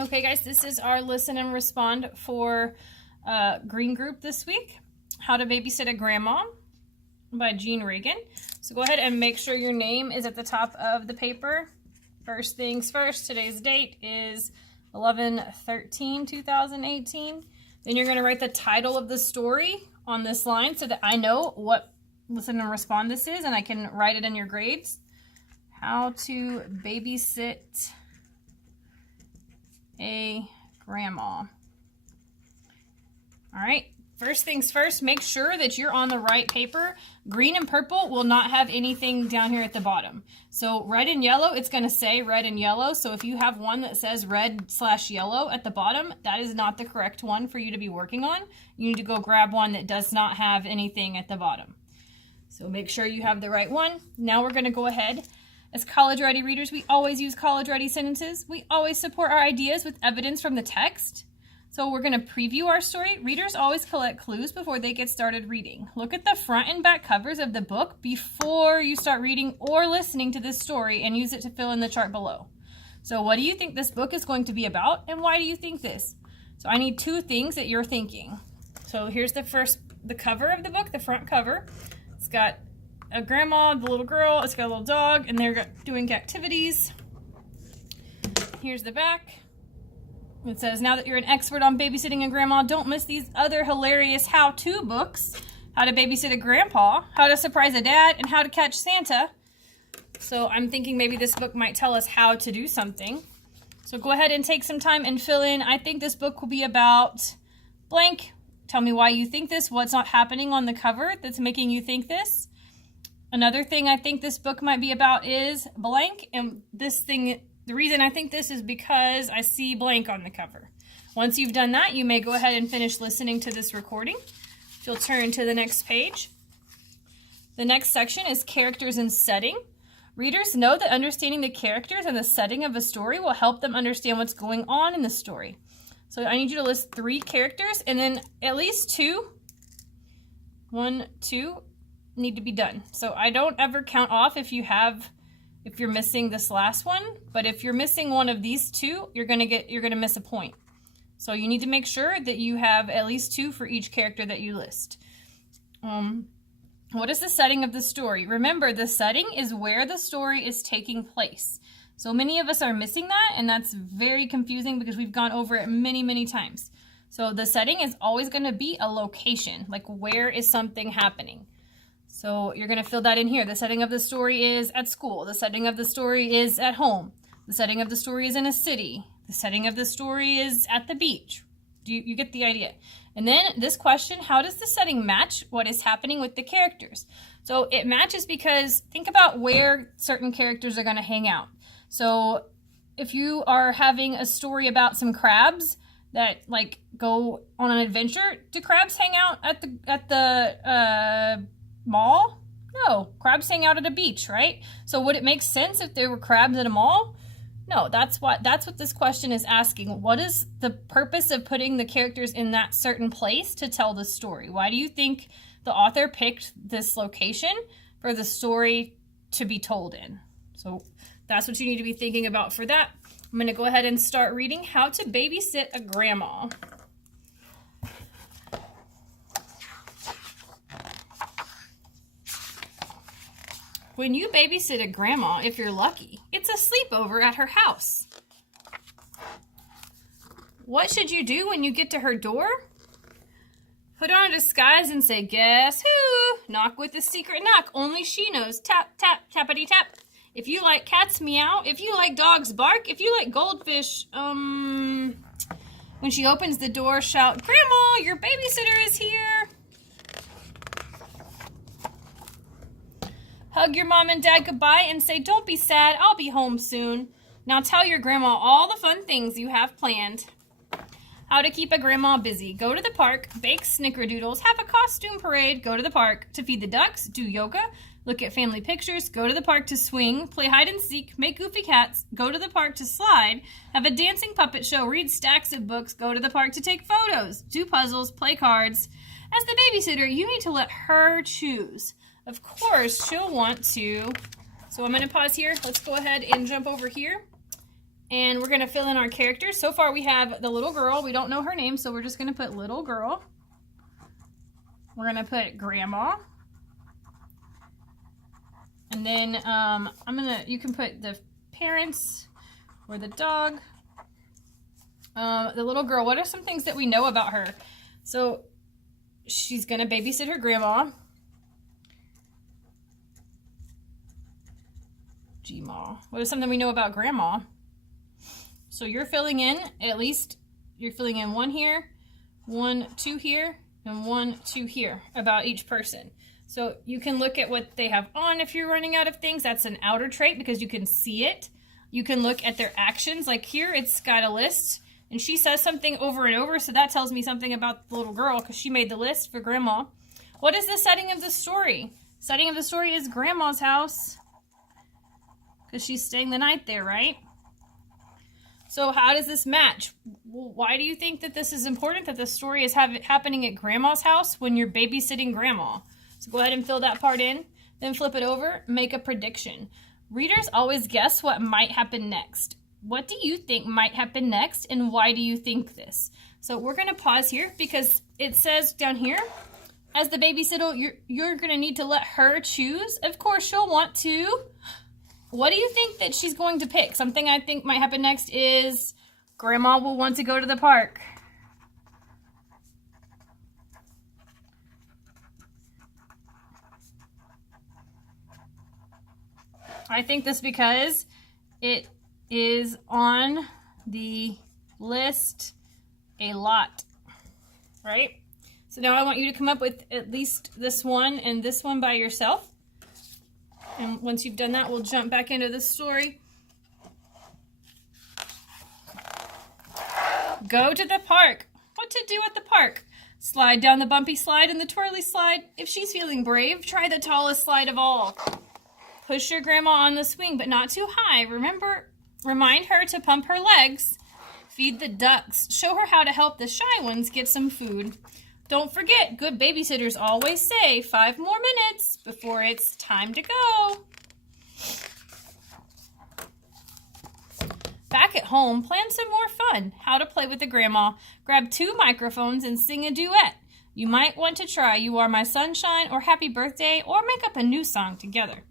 Okay, guys, this is our listen and respond for green group this week. How to Babysit a Grandma by Jean Regan. So go ahead and make sure your name is at the top of the paper. First things first, today's date is 11/13/2018. Then you're going to write the title of the story on this line so that I know what listen and respond this is and I can write it in your grades. How to babysit a grandma. All right, first things first, make sure that you're on the right paper. Green and purple will not have anything down here at the bottom. So red and yellow, it's going to say red and yellow. So if you have one that says red/yellow at the bottom, that is not the correct one for you to be working on. You need to go grab one that does not have anything at the bottom. So make sure you have the right one. Now we're going to go ahead. As college-ready readers, we always use college-ready sentences. We always support our ideas with evidence from the text. So we're going to preview our story. Readers always collect clues before they get started reading. Look at the front and back covers of the book before you start reading or listening to this story and use it to fill in the chart below. So what do you think this book is going to be about, and why do you think this? So I need two things that you're thinking. So here's the cover of the book, the front cover. It's got a grandma, the little girl, it's got a little dog, and they're doing activities. Here's the back. It says, now that you're an expert on babysitting a grandma, don't miss these other hilarious how-to books. How to babysit a grandpa, how to surprise a dad, and how to catch Santa. So I'm thinking maybe this book might tell us how to do something. So go ahead and take some time and fill in. I think this book will be about blank. Tell me why you think this, what's not happening on the cover that's making you think this. Another thing I think this book might be about is blank, and this thing, the reason I think this is because I see blank on the cover. Once you've done that, you may go ahead and finish listening to this recording. You'll turn to the next page. The next section is characters and setting. Readers know that understanding the characters and the setting of a story will help them understand what's going on in the story. So I need you to list 3 characters and then at least 2. 1, 2. Need to be done. So I don't ever count off if you're missing this last one, but if you're missing one of these 2, you're gonna miss a point. So you need to make sure that you have at least 2 for each character that you list. What is the setting of the story? Remember, the setting is where the story is taking place. So many of us are missing that, and that's very confusing because we've gone over it many, many times. So the setting is always going to be a location, like where is something happening. So you're going to fill that in here. The setting of the story is at school. The setting of the story is at home. The setting of the story is in a city. The setting of the story is at the beach. You get the idea. And then this question, how does the setting match what is happening with the characters? So it matches because think about where certain characters are going to hang out. So if you are having a story about some crabs that like go on an adventure, do crabs hang out at the mall? No, crabs hang out at a beach, right? So would it make sense if there were crabs at a mall? No, that's what this question is asking. What is the purpose of putting the characters in that certain place to tell the story? Why do you think the author picked this location for the story to be told in? So that's what you need to be thinking about for that. I'm going to go ahead and start reading How to Babysit a Grandma. When you babysit a grandma, if you're lucky, it's a sleepover at her house. What should you do when you get to her door? Put on a disguise and say, guess who? Knock with a secret knock. Only she knows. Tap, tap, tappity tap. If you like cats, meow. If you like dogs, bark. If you like goldfish, when she opens the door, shout, Grandma, your babysitter is here. Hug your mom and dad goodbye and say, don't be sad, I'll be home soon. Now tell your grandma all the fun things you have planned. How to keep a grandma busy. Go to the park, bake snickerdoodles, have a costume parade, go to the park to feed the ducks, do yoga, look at family pictures, go to the park to swing, play hide and seek, make goofy cats, go to the park to slide, have a dancing puppet show, read stacks of books, go to the park to take photos, do puzzles, play cards. As the babysitter, you need to let her choose. Of course, she'll want to. So I'm going to pause here. Let's go ahead and jump over here And we're going to fill in our characters. So far we have the little girl. We don't know her name, so we're just going to put little girl. We're going to put grandma. And then you can put the parents or the dog. The little girl, what are some things that we know about her? So she's going to babysit her grandma. Gma. What is something we know about grandma? So you're filling in, at least you're filling in 1 here, 1, 2 here, and 1, 2 here about each person. So you can look at what they have on if you're running out of things. That's an outer trait because you can see it. You can look at their actions. Like here, it's got a list, and she says something over and over, so that tells me something about the little girl because she made the list for grandma. What is the setting of the story? Setting of the story is grandma's house because she's staying the night there, right? So how does this match? Why do you think that this is important, that the story is happening at grandma's house when you're babysitting grandma? So go ahead and fill that part in, then flip it over, make a prediction. Readers always guess what might happen next. What do you think might happen next, and why do you think this? So we're going to pause here because it says down here, as the babysitter, you're going to need to let her choose. Of course, she'll want to. What do you think that she's going to pick? Something I think might happen next is grandma will want to go to the park. I think this because it is on the list a lot, right? So now I want you to come up with at least this one and this one by yourself. And once you've done that, we'll jump back into the story. Go to the park. What to do at the park? Slide down the bumpy slide and the twirly slide. If she's feeling brave, try the tallest slide of all. Push your grandma on the swing, but not too high. Remind her to pump her legs. Feed the ducks. Show her how to help the shy ones get some food. Don't forget, good babysitters always say 5 more minutes before it's time to go. Back at home, plan some more fun. How to play with the grandma. Grab 2 microphones and sing a duet. You might want to try You Are My Sunshine or Happy Birthday or make up a new song together.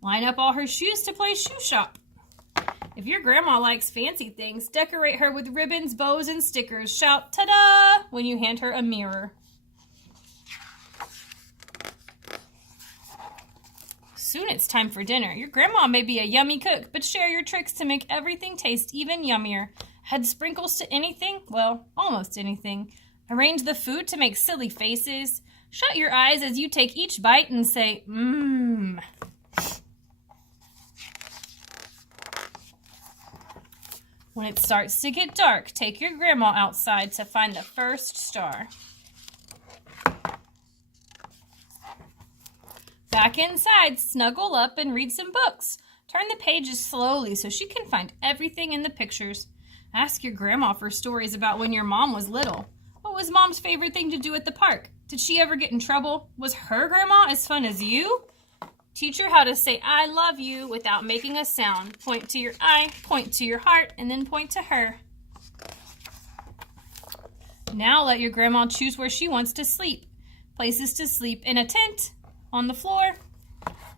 Line up all her shoes to play shoe shop. If your grandma likes fancy things, decorate her with ribbons, bows, and stickers. Shout, ta-da, when you hand her a mirror. Soon it's time for dinner. Your grandma may be a yummy cook, but share your tricks to make everything taste even yummier. Add sprinkles to anything? Well, almost anything. Arrange the food to make silly faces. Shut your eyes as you take each bite and say, mmm. When it starts to get dark, take your grandma outside to find the first star. Back inside, snuggle up and read some books. Turn the pages slowly so she can find everything in the pictures. Ask your grandma for stories about when your mom was little. What was mom's favorite thing to do at the park? Did she ever get in trouble? Was her grandma as fun as you? Teach her how to say I love you without making a sound. Point to your eye, point to your heart, and then point to her. Now let your grandma choose where she wants to sleep. Places to sleep: in a tent, on the floor,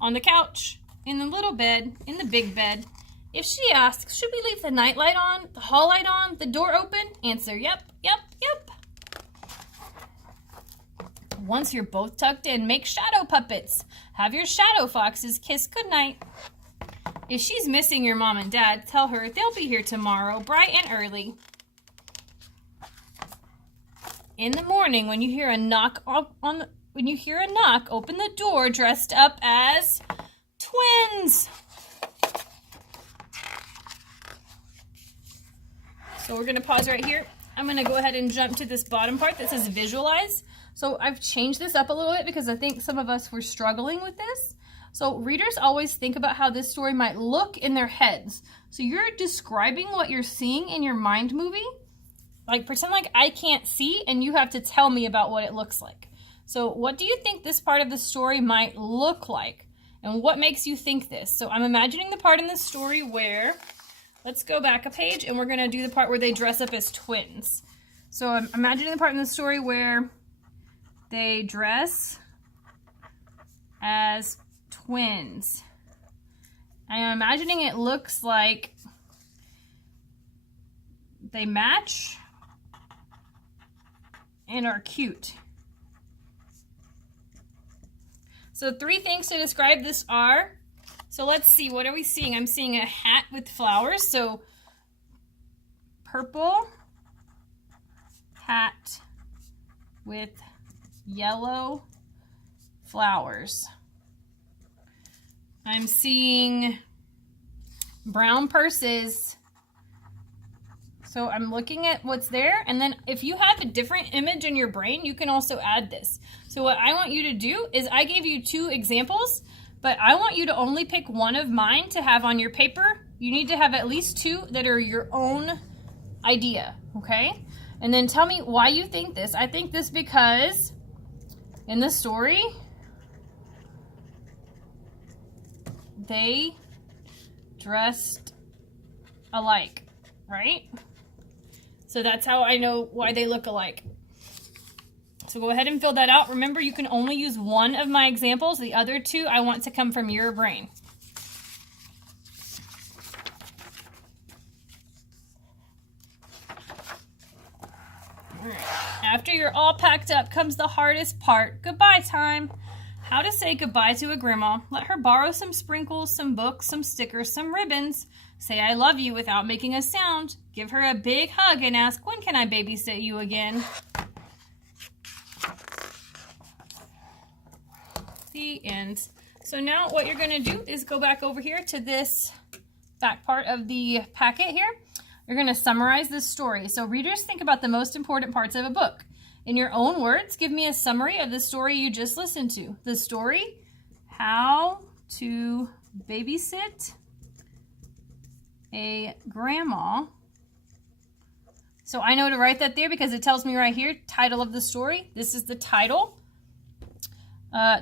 on the couch, in the little bed, in the big bed. If she asks, should we leave the night light on, the hall light on, the door open? Answer, yep, yep, yep. Once you're both tucked in, make shadow puppets. Have your shadow foxes kiss goodnight. If she's missing your mom and dad, tell her they'll be here tomorrow, bright and early. In the morning, when you hear a knock, open the door dressed up as twins. So we're going to pause right here. I'm going to go ahead and jump to this bottom part that says visualize. So I've changed this up a little bit because I think some of us were struggling with this. So readers always think about how this story might look in their heads. So you're describing what you're seeing in your mind movie. Like pretend like I can't see and you have to tell me about what it looks like. So what do you think this part of the story might look like? And what makes you think this? So I'm imagining the part in the story where let's go back a page and we're going to do the part where they dress up as twins. So I'm imagining the part in the story where they dress as twins. I'm imagining it looks like they match and are cute. So 3 things to describe this are, so let's see, what are we seeing? I'm seeing a hat with flowers, so purple hat with yellow flowers. I'm seeing brown purses. So I'm looking at what's there, and then if you have a different image in your brain, you can also add this. So what I want you to do is I gave you 2 examples, but I want you to only pick one of mine to have on your paper. You need to have at least 2 that are your own idea, okay? And then tell me why you think this. I think this because in the story, they dressed alike, right? So that's how I know why they look alike. So go ahead and fill that out. Remember, you can only use one of my examples. The other 2 I want to come from your brain. All right. After you're all packed up comes the hardest part, goodbye time. How to say goodbye to a grandma. Let her borrow some sprinkles, some books, some stickers, some ribbons. Say I love you without making a sound. Give her a big hug and ask, when can I babysit you again? The end. So now what you're going to do is go back over here to this back part of the packet here. You're going to summarize this story. So readers, think about the most important parts of a book. In your own words, give me a summary of the story you just listened to. The story, How to Babysit a Grandma. So I know to write that there because it tells me right here, title of the story. This is the title.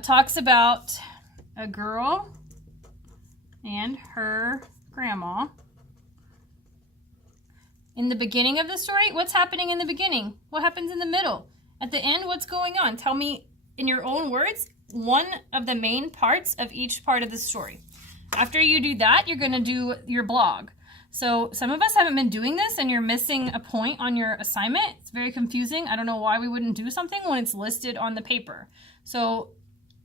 Talks about a girl and her grandma. In the beginning of the story, what's happening in the beginning? What happens in the middle? At the end, what's going on? Tell me in your own words, one of the main parts of each part of the story. After you do that, you're going to do your blog. So some of us haven't been doing this and you're missing a point on your assignment. It's very confusing. I don't know why we wouldn't do something when it's listed on the paper. So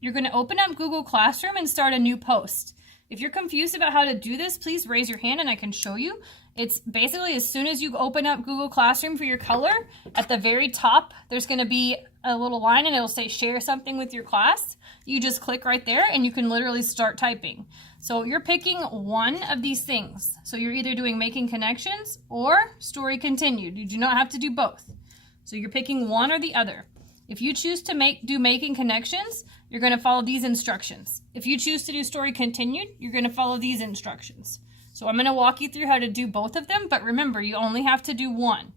you're going to open up Google Classroom and start a new post. If you're confused about how to do this, please raise your hand and I can show you. It's basically as soon as you open up Google Classroom for your color, at the very top, there's going to be a little line and it'll say share something with your class. You just click right there and you can literally start typing. So you're picking one of these things. So you're either doing making connections or story continued. You do not have to do both. So you're picking one or the other. If you choose to do making connections, you're going to follow these instructions. If you choose to do story continued, you're going to follow these instructions. So I'm going to walk you through how to do both of them, but remember, you only have to do one.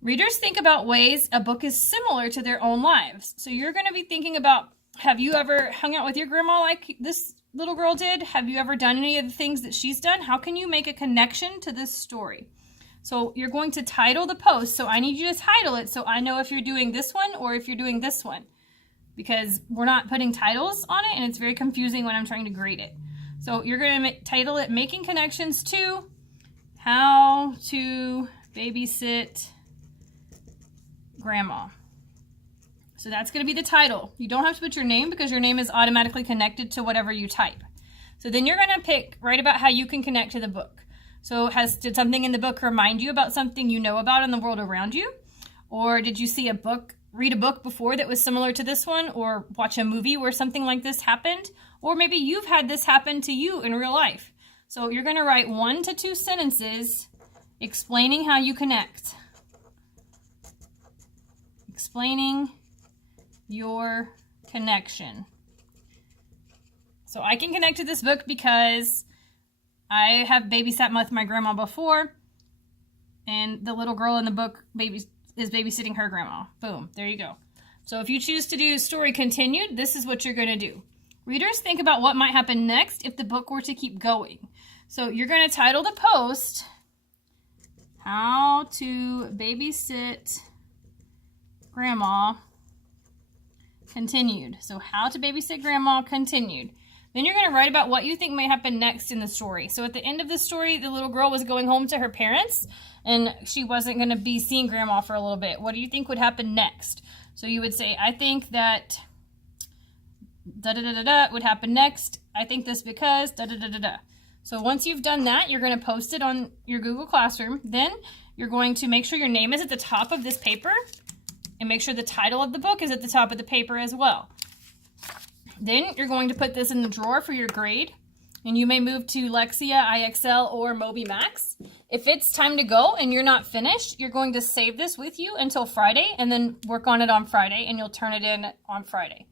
Readers think about ways a book is similar to their own lives. So you're going to be thinking about, have you ever hung out with your grandma like this little girl did? Have you ever done any of the things that she's done? How can you make a connection to this story? So you're going to title the post. So I need you to title it so I know if you're doing this one or if you're doing this one, because we're not putting titles on it and it's very confusing when I'm trying to grade it. So you're going to title it Making Connections to How to Babysit Grandma. So that's going to be the title. You don't have to put your name because your name is automatically connected to whatever you type. So then you're going to write about how you can connect to the book. So did something in the book remind you about something you know about in the world around you? Or did you read a book before that was similar to this one, or watch a movie where something like this happened? Or maybe you've had this happen to you in real life. So you're going to write 1 to 2 sentences explaining how you connect. Explaining your connection. So I can connect to this book because I have babysat with my grandma before, and the little girl in the book is babysitting her grandma. Boom, there you go. So if you choose to do story continued, this is what you're going to do. Readers, think about what might happen next if the book were to keep going. So you're going to title the post, How to Babysit Grandma Continued. So How to Babysit Grandma Continued. Then you're going to write about what you think might happen next in the story. So at the end of the story, the little girl was going home to her parents, and she wasn't going to be seeing Grandma for a little bit. What do you think would happen next? So you would say, I think that da-da-da-da-da would happen next. I think this because da-da-da-da-da. So once you've done that, you're going to post it on your Google Classroom. Then you're going to make sure your name is at the top of this paper, and make sure the title of the book is at the top of the paper as well. Then you're going to put this in the drawer for your grade, and you may move to Lexia, IXL, or Moby Max. If it's time to go and you're not finished, you're going to save this with you until Friday and then work on it on Friday, and you'll turn it in on Friday.